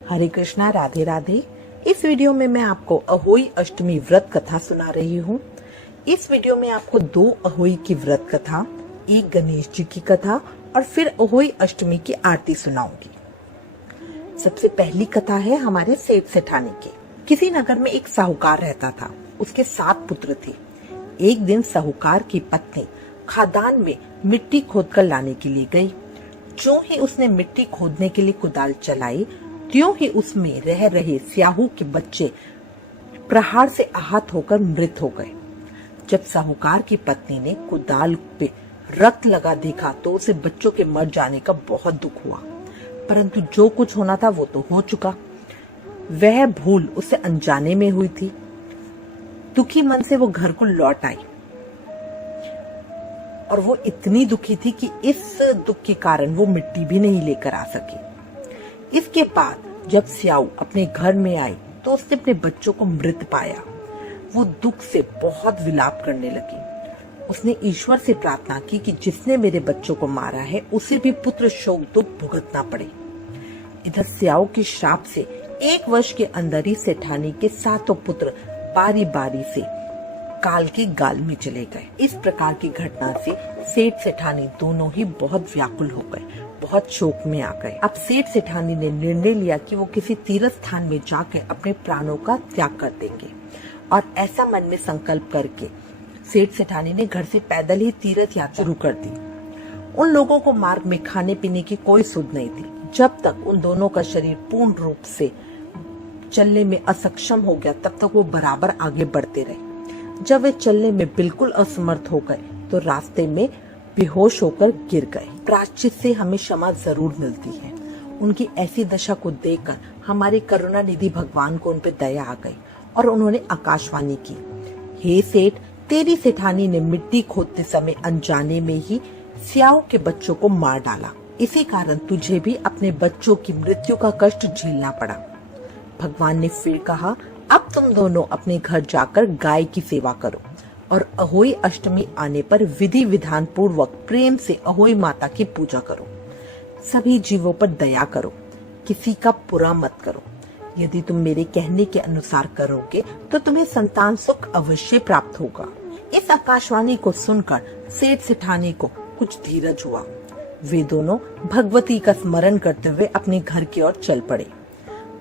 हरे कृष्णा, राधे राधे। इस वीडियो में मैं आपको अहोई अष्टमी व्रत कथा सुना रही हूँ। इस वीडियो में आपको 2 अहोई की व्रत कथा, एक गणेश जी की कथा और फिर अहोई अष्टमी की आरती सुनाऊंगी। सबसे पहली कथा है हमारे सेठ सेठानी की। किसी नगर में एक साहूकार रहता था। उसके 7 पुत्र थे। एक दिन साहूकार की पत्नी खादान में मिट्टी खोदकर लाने के लिए गई। जो ही उसने मिट्टी खोदने के लिए कुदाल चलाई, त्यों ही उसमें रह रहे स्याहू के बच्चे प्रहार से आहत होकर मृत हो गए। जब साहूकार की पत्नी ने कुदाल पे रक्त लगा देखा तो उसे बच्चों के मर जाने का बहुत दुख हुआ, परंतु जो कुछ होना था वो तो हो चुका। वह भूल उसे अनजाने में हुई थी। दुखी मन से वो घर को लौट आई और वो इतनी दुखी थी कि इस दुख के कारण वो मिट्टी भी नहीं लेकर आ सकी। इसके बाद जब स्याऊ अपने घर में आई तो उसने अपने बच्चों को मृत पाया। वो दुख से बहुत विलाप करने लगी। उसने ईश्वर से प्रार्थना की कि जिसने मेरे बच्चों को मारा है उसे भी पुत्र शोक दुख भुगतना पड़े। इधर स्याऊ के श्राप से 1 वर्ष के अंदर ही सेठानी के 7 पुत्र बारी बारी से काल के गाल में चले गए। इस प्रकार की घटना से सेठ सेठानी दोनों ही बहुत व्याकुल हो गए, बहुत शोक में आ गए। अब सेठ सेठानी ने निर्णय लिया कि वो किसी तीर्थ स्थान में जाकर अपने प्राणों का त्याग कर देंगे, और ऐसा मन में संकल्प करके सेठ सेठानी ने घर से पैदल ही तीर्थ यात्रा शुरू कर दी। उन लोगों को मार्ग में खाने पीने की कोई सुध नहीं थी। जब तक उन दोनों का शरीर पूर्ण रूप से चलने में असक्षम हो गया तब तक वो बराबर आगे बढ़ते रहे। जब वे चलने में बिल्कुल असमर्थ हो गए तो रास्ते में बेहोश होकर गिर गए। प्रायश्चित से हमें क्षमा जरूर मिलती है। उनकी ऐसी दशा को देखकर हमारे करुणा निधि भगवान को उन पर दया आ गई और उन्होंने आकाशवाणी की, हे सेठ, तेरी सेठानी ने मिट्टी खोदते समय अनजाने में ही स्याऊ के बच्चों को मार डाला। इसी कारण तुझे भी अपने बच्चों की मृत्यु का कष्ट झेलना पड़ा। भगवान ने फिर कहा, अब तुम दोनों अपने घर जाकर गाय की सेवा करो और अहोई अष्टमी आने पर विधि विधान पूर्वक प्रेम से अहोई माता की पूजा करो। सभी जीवों पर दया करो, किसी का बुरा मत करो। यदि तुम मेरे कहने के अनुसार करोगे तो तुम्हें संतान सुख अवश्य प्राप्त होगा। इस आकाशवाणी को सुनकर सेठ सेठानी को कुछ धीरज हुआ। वे दोनों भगवती का स्मरण करते हुए अपने घर की ओर चल पड़े।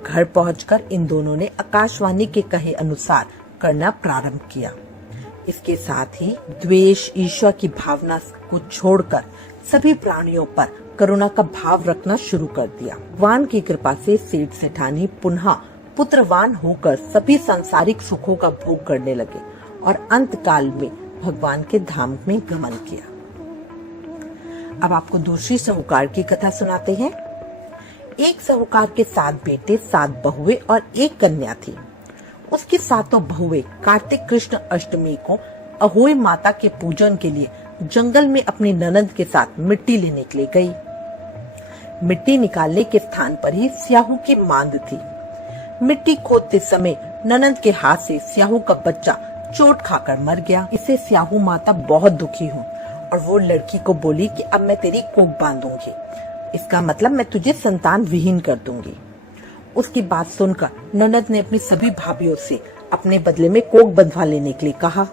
घर पहुंचकर इन दोनों ने आकाशवाणी के कहे अनुसार करना प्रारंभ किया। इसके साथ ही द्वेष, ईर्ष्या की भावना को छोड़कर सभी प्राणियों पर करुणा का भाव रखना शुरू कर दिया। भगवान की कृपा से सेठ सेठानी पुनः पुत्रवान होकर सभी सांसारिक सुखों का भोग करने लगे और अंत काल में भगवान के धाम में गमन किया। अब आपको दूसरी साहूकार की कथा सुनाते हैं। एक साहूकार के 7 बेटे, 7 बहुएं और 1 कन्या थी। उसकी 7 बहुएं कार्तिक कृष्ण अष्टमी को अहोई माता के पूजन के लिए जंगल में अपनी ननद के साथ मिट्टी लेने के लिए गई। मिट्टी निकालने के स्थान पर ही स्याहू की मांद थी। मिट्टी खोदते समय ननद के हाथ से स्याहू का बच्चा चोट खाकर मर गया। इससे स्याहू माता बहुत दुखी हुई और वो लड़की को बोली कि अब मैं तेरी कोख बांधूंगी, इसका मतलब मैं तुझे संतान विहीन कर दूंगी। उसकी बात सुनकर ननद ने अपनी सभी भाभियों से अपने बदले में कोख बंधवा लेने के लिए कहा।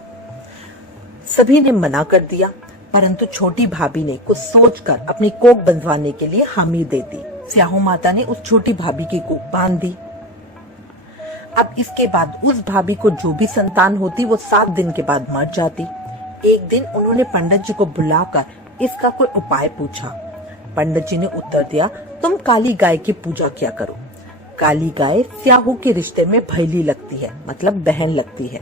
सभी ने मना कर दिया, परंतु छोटी भाभी ने कुछ सोचकर अपनी कोख बंधवाने के लिए हामी दे दी। स्याहू माता ने उस छोटी भाभी की कोख बांध दी। अब इसके बाद उस भाभी को जो भी संतान होती वो 7 दिन के बाद मर जाती। एक दिन उन्होंने पंडित जी को बुलाकर इसका कोई उपाय पूछा। पंडित जी ने उत्तर दिया, तुम काली गाय की पूजा किया करो। काली गाय स्याहू के रिश्ते में भैली लगती है, मतलब बहन लगती है।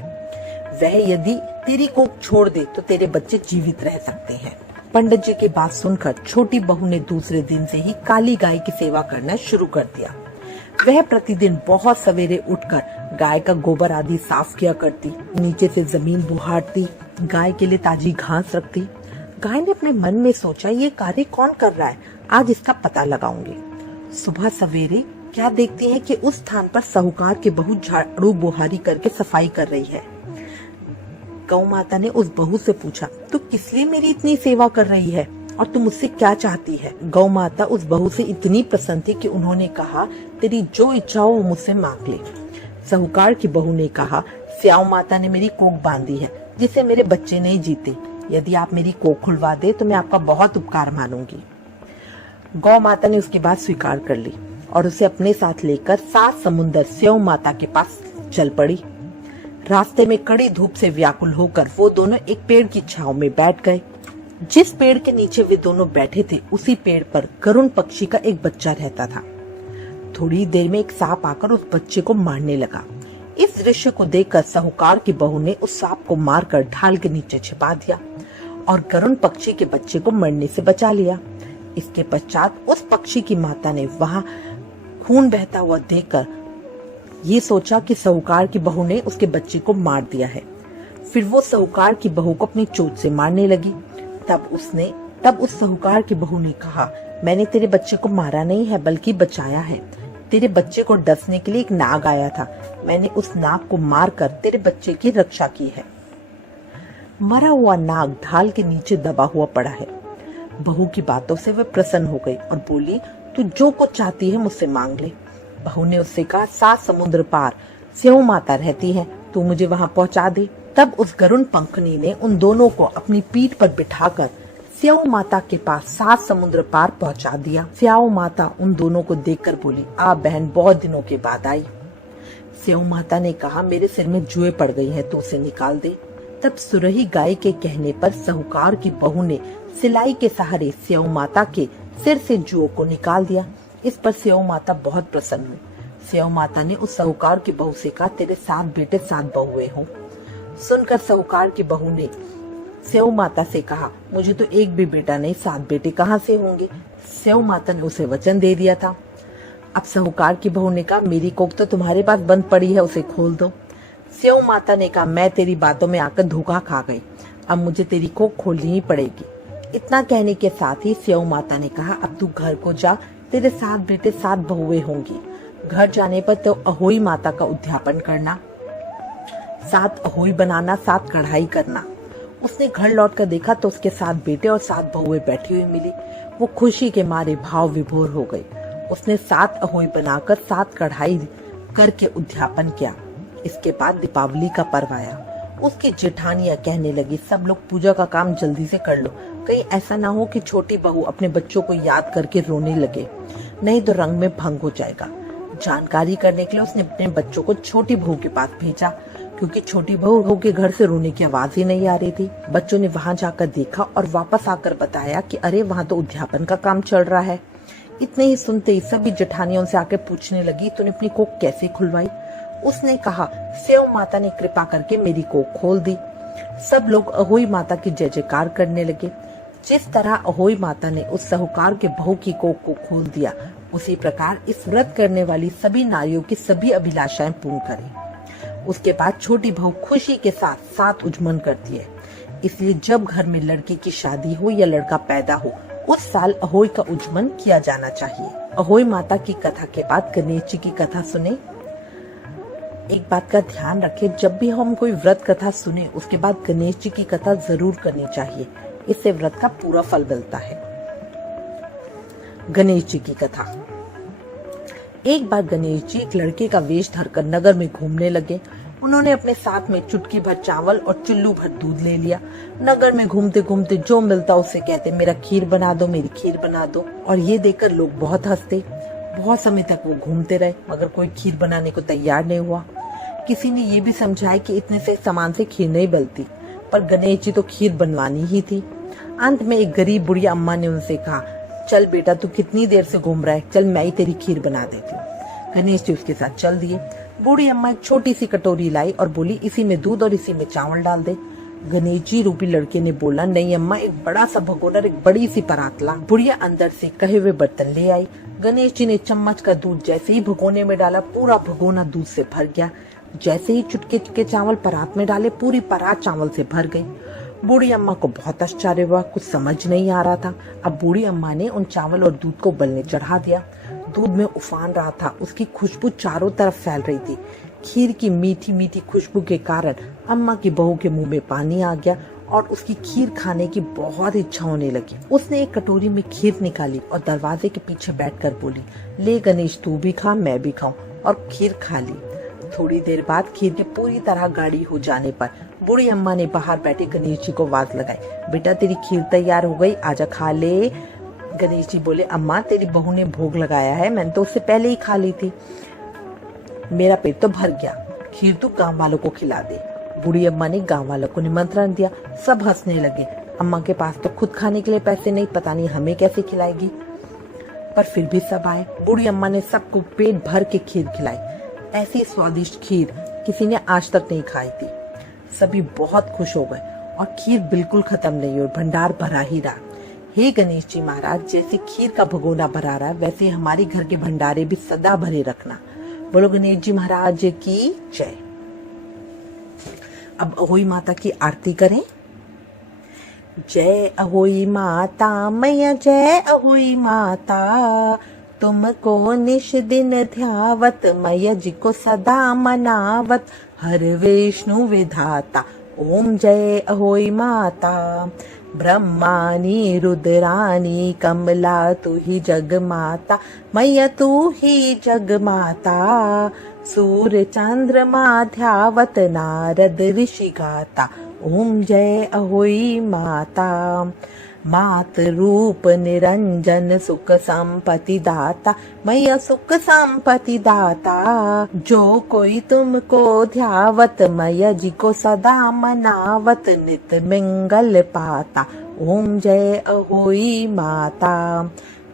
वह यदि तेरी कोख छोड़ दे तो तेरे बच्चे जीवित रह सकते हैं। पंडित जी की बात सुनकर छोटी बहू ने दूसरे दिन से ही काली गाय की सेवा करना शुरू कर दिया। वह प्रतिदिन बहुत सवेरे उठकर गाय का गोबर आदि साफ किया करती, नीचे से जमीन बुहारती, गाय के लिए ताजी घास रखती। गाय ने अपने मन में सोचा, ये कार्य कौन कर रहा है, आज इसका पता लगाऊंगी। सुबह सवेरे क्या देखती है कि उस स्थान पर साहूकार की बहू झाड़ू बुहारी करके सफाई कर रही है। गौ माता ने उस बहू से पूछा, तू किस लिए मेरी इतनी सेवा कर रही है और तुम मुझसे क्या चाहती है? गौ माता उस बहू से इतनी प्रसन्न थी कि उन्होंने कहा, तेरी जो इच्छा हो वो मुझसे मांग ले। साहूकार की बहू ने कहा, स्याऊ माता ने मेरी कोख बांधी है जिससे मेरे बच्चे नहीं जीते। यदि आप मेरी कोख खुलवा दे तो मैं आपका बहुत उपकार मानूंगी। गौ माता ने उसकी बात स्वीकार कर ली और उसे अपने साथ लेकर 7 समुंदर स्याऊ माता के पास चल पड़ी। रास्ते में कड़ी धूप से व्याकुल होकर वो दोनों एक पेड़ की छांव में बैठ गए। जिस पेड़ के नीचे वे दोनों बैठे थे उसी पेड़ पर गरुण पक्षी का एक बच्चा रहता था। थोड़ी देर में एक सांप आकर उस बच्चे को मारने लगा। इस दृश्य को देखकर साहूकार की बहू ने उस सांप को मारकर ढाल के नीचे छिपा दिया और गरुण पक्षी के बच्चे को मरने से बचा लिया। इसके पश्चात उस पक्षी की माता ने वहां खून बहता हुआ देखकर ये सोचा कि साहूकार की बहू ने उसके बच्चे को मार दिया है। फिर वो साहूकार की बहू को अपनी चोट से मारने लगी। तब उस साहूकार की बहू ने कहा, मैंने तेरे बच्चे को मारा नहीं है बल्कि बचाया है। तेरे बच्चे को डसने के लिए एक नाग आया था, मैंने उस नाग को मारकर तेरे बच्चे की रक्षा की है। मरा हुआ नाग ढाल के नीचे दबा हुआ पड़ा है। बहू की बातों से वह प्रसन्न हो गई और बोली, तू जो कुछ चाहती है मुझसे मांग ले। बहू ने उससे कहा, 7 समुद्र पार स्याऊ माता रहती है, तू मुझे वहां पहुंचा दे। तब उस गरुण पंखनी ने उन दोनों को अपनी पीठ पर बिठाकर स्याऊ माता के पास 7 समुद्र पार पहुंचा दिया। स्याऊ माता उन दोनों को देखकर बोली, आप बहन बहुत दिनों के बाद आई। स्याऊ माता ने कहा, मेरे सिर में जुएं पड़ गई हैं, तो उसे निकाल दे। तब सुरही गाय के कहने पर साहूकार की बहू ने सिलाई के सहारे स्याऊ माता के सिर से जुओं को निकाल दिया। इस पर स्याऊ माता बहुत प्रसन्न हुई। स्याऊ माता ने उस साहूकार की बहू से कहा, तेरे 7 बेटे 7 बहुएं हों। सुनकर साहूकार की बहू ने स्याऊ माता से कहा, मुझे तो एक भी बेटा नहीं, 7 बेटे कहाँ से होंगे? स्याऊ माता ने उसे वचन दे दिया था। अब साहूकार की बहू ने कहा, मेरी कोख तो तुम्हारे पास बंद पड़ी है, उसे खोल दो। स्याऊ माता ने कहा, मैं तेरी बातों में आकर धोखा खा गई, अब मुझे तेरी कोख खोलनी ही पड़ेगी। इतना कहने के साथ ही स्याऊ माता ने कहा, अब तू घर को जा, तेरे 7 बेटे 7 बहुएं होंगी। घर जाने पर तो अहोई माता का उद्यापन करना, 7 अहोई बनाना, 7 कढ़ाई करना। उसने घर लौटकर देखा तो उसके 7 बेटे और 7 बहुएं बैठी हुई मिली। वो खुशी के मारे भाव विभोर हो गई। उसने 7 अहोई बनाकर 7 कढ़ाई करके उद्यापन किया। इसके बाद दीपावली का पर्व आया। उसकी जेठानियां कहने लगी, सब लोग पूजा का काम जल्दी से कर लो, कहीं ऐसा ना हो कि छोटी बहू अपने बच्चों को याद करके रोने लगे, नहीं तो रंग में भंग हो जाएगा। जानकारी करने के लिए उसने अपने बच्चों को छोटी बहू के पास भेजा, क्योंकि छोटी बहू के घर से रोने की आवाज ही नहीं आ रही थी। बच्चों ने वहां जाकर देखा और वापस आकर बताया कि अरे वहां तो उद्यापन का काम चल रहा है। इतने ही सुनते ही सभी जेठानियों से आकर पूछने लगी, तूने अपनी कोख कैसे खुलवाई? उसने कहा, स्याऊ माता ने कृपा करके मेरी कोख खोल दी। सब लोग अहोई माता की जय जयकार करने लगे। जिस तरह अहोई माता ने उस साहूकार के बहू की कोख को खोल दिया, उसी प्रकार इस व्रत करने वाली सभी नारियों की सभी अभिलाषाएं पूर्ण करें। उसके बाद छोटी बहू खुशी के साथ 7 उजमन करती है। इसलिए जब घर में लड़की की शादी हो या लड़का पैदा हो, उस साल अहोई का उजमन किया जाना चाहिए। अहोई माता की कथा के बाद गणेश जी की कथा सुने। एक बात का ध्यान रखें, जब भी हम कोई व्रत कथा सुने उसके बाद गणेश जी की कथा जरूर करनी चाहिए, इससे व्रत का पूरा फल मिलता है। गणेश जी की कथा। एक बार गणेश जी एक लड़के का वेश धरकर नगर में घूमने लगे। उन्होंने अपने साथ में चुटकी भर चावल और चुल्लू भर दूध ले लिया। नगर में घूमते घूमते जो मिलता उससे कहते, मेरा खीर बना दो, मेरी खीर बना दो। और ये देखकर लोग बहुत हंसते। बहुत समय तक वो घूमते रहे मगर कोई खीर बनाने को तैयार नहीं हुआ। किसी ने ये भी समझाया कि इतने से सामान से खीर नहीं बनती, पर गणेश जी तो खीर बनवानी ही थी। अंत में एक गरीब बुढ़िया अम्मा ने उनसे कहा, चल बेटा तू कितनी देर से घूम रहा है, चल मैं ही तेरी खीर बना देती हूँ। गणेश जी उसके साथ चल दिए। बूढ़ी अम्मा एक छोटी सी कटोरी लाई और बोली, इसी में दूध और इसी में चावल डाल दे। गणेश जी रूपी लड़के ने बोला, नहीं अम्मा, एक बड़ा सा भगोना और एक बड़ी सी परात ला। बुढ़िया अंदर से कहे हुए बर्तन ले आई। गणेश जी ने चम्मच का दूध जैसे ही भगोने में डाला, पूरा भगोना दूध से भर गया। जैसे ही चुटके चुटके चावल परात में डाले, पूरी परात चावल से भर गई। बूढ़ी अम्मा को बहुत आश्चर्य हुआ, कुछ समझ नहीं आ रहा था। अब बूढ़ी अम्मा ने उन चावल और दूध को उबलने चढ़ा दिया। दूध में उफान रहा था, उसकी खुशबू चारों तरफ फैल रही थी। खीर की मीठी मीठी खुशबू के कारण अम्मा की बहू के मुंह में पानी आ गया और उसकी खीर खाने की बहुत इच्छा होने लगी। उसने एक कटोरी में खीर निकाली और दरवाजे के पीछे बैठकर बोली, ले गणेश, तू भी खा, मैं भी खाऊं, और खीर खा ली। थोड़ी देर बाद खीर के पूरी तरह गाढ़ी हो जाने पर बूढ़ी अम्मा ने बाहर बैठे गणेश जी को आवाज लगाई, बेटा तेरी खीर तैयार हो गई, आजा खा ले। गणेश जी बोले, अम्मा तेरी बहू ने भोग लगाया है, मैंने तो उससे पहले ही खा ली थी, मेरा पेट तो भर गया, खीर तू गांव वालों को खिला दे। बूढ़ी अम्मा ने गांव वालों को निमंत्रण दिया। सब हंसने लगे। अम्मा के पास तो खुद खाने के लिए पैसे नहीं, पता नहीं हमें कैसे खिलाएगी। पर फिर भी सब आए। बूढ़ी अम्मा ने सबको पेट भर के खीर खिलाई। ऐसी स्वादिष्ट खीर किसी ने आज तक नहीं खाई थी। सभी बहुत खुश हो गए और खीर बिल्कुल खत्म नहीं और भंडार भरा ही रहा। हे गणेश जी महाराज, जैसे खीर का भगोना भरा रहा वैसे हमारे घर के भंडारे भी सदा भरे रखना। बोलो गणेश जी महाराज की जय। अब अहोई माता की आरती करें। जय अहोई माता मैया, जय अहोई माता, तुमको निश दिन ध्यावत, मैया जी को सदा मनावत, हर विष्णु विधाता, ओम जय अहोई माता। ब्रह्मानी रुद्रानी कमला, तू ही जग माता, मैया तू ही जग माता, सूर्य चंद्रमा ध्यावत, नारद ऋषि गाता, ओम जय अहोई माता। मात रूप निरंजन, सुख संपत्ति दाता, मैया सुख संपत्ति दाता, जो कोई तुमको ध्यावत, मैया जी को सदा मनावत, नित मंगल पाता, ओम जय अहोई माता।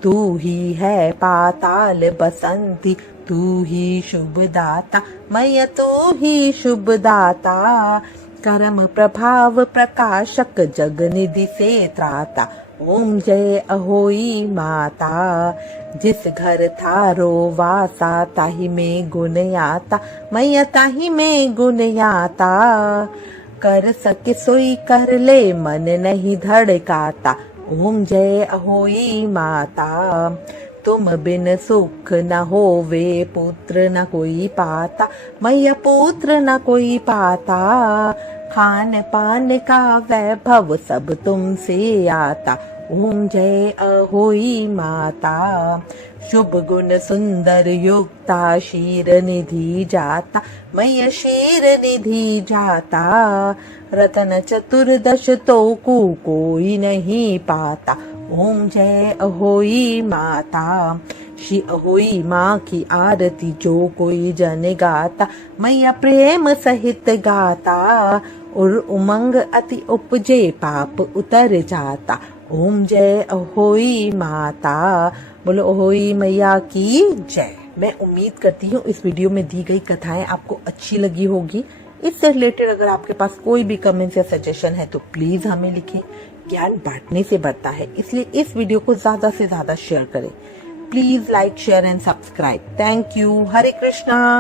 तू ही है पाताल बसंती, तू ही शुभ दाता, मैया तू ही शुभ दाता, कर्म प्रभाव प्रकाशक, जग निधि से त्राता, ओम जय अहोई माता। जिस घर थारो वासा, ताहि में गुण आता, मैया ताहि में गुण आता, कर सके सोई कर ले, मन नहीं धड़काता, ओम जय अहोई माता। तुम बिन सुख न होवे, पुत्र न कोई पाता, मैया पुत्र न कोई पाता, खान पान का वैभव सब तुमसे आता, ओम जय अहोई माता। शुभ गुण सुंदर युक्ता, शीर निधि जाता, मैया शीर निधि जाता, रतन चतुर्दश तो कोई नहीं पाता, ओम जय अहोई माता। श्री अहोई माँ की आरती जो कोई जन गाता, मैया प्रेम सहित गाता, और उमंग अति उपजे, पाप उतर जाता, ओम जय अहोई माता। बोलो अहोई मैया की जय। मैं उम्मीद करती हूँ इस वीडियो में दी गई कथाएं आपको अच्छी लगी होगी। इससे रिलेटेड अगर आपके पास कोई भी कमेंट या सजेशन है तो प्लीज हमें लिखें। ज्ञान बांटने से बढ़ता है, इसलिए इस वीडियो को ज्यादा से ज्यादा शेयर करें। Please like, share and subscribe. Thank you. Hare Krishna.